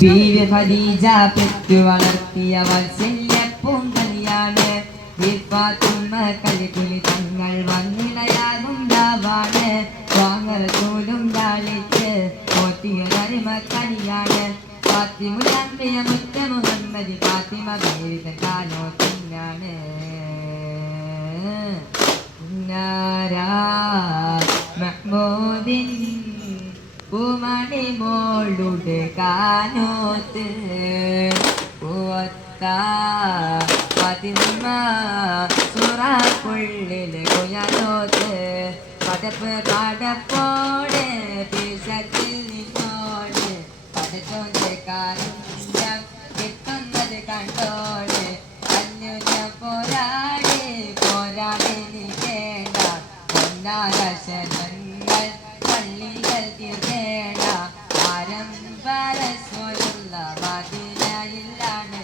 ബീവി ഖദീജ പെറ്റു വളർത്തിയ വാത്സല്യ പൂങ്കനിയാണ്. ഫാത്തിമ കലികുലി തങ്ങൾ വന്നിണയാകും ദാവാണ്. വാങ്ങറൂലും ലാളിച്ച് പോറ്റിയ നരിമക്കനിയാണ്. ഫാത്തിമുലമ്പിയ മുത്ത മുഹമ്മദ് ഫാത്തിമ പേരിത കാനോ തിന്നാണ്. മഹ്മൂദിൻ പൂമണി മോളുടെ കാനോത്ത് ഫാത്തിമ സുറാക്കുള്ളിൽ കുയനോത്ത് പടപ്പ് പടപ്പോടെ പിശത്തിൽ നിന്നോട് പടച്ചോന്റെ കാര്യം കിട്ടുന്നത് കണ്ടോട് അന്യുന പോരാടി പോരാടി നിൽക്കേണ്ട പൊന്നാരശനങ്ങൾ പള്ളികൾ തീർക്കേണ്ട ആരംഭരസ്വലുള്ള മദീനയിലാണ്.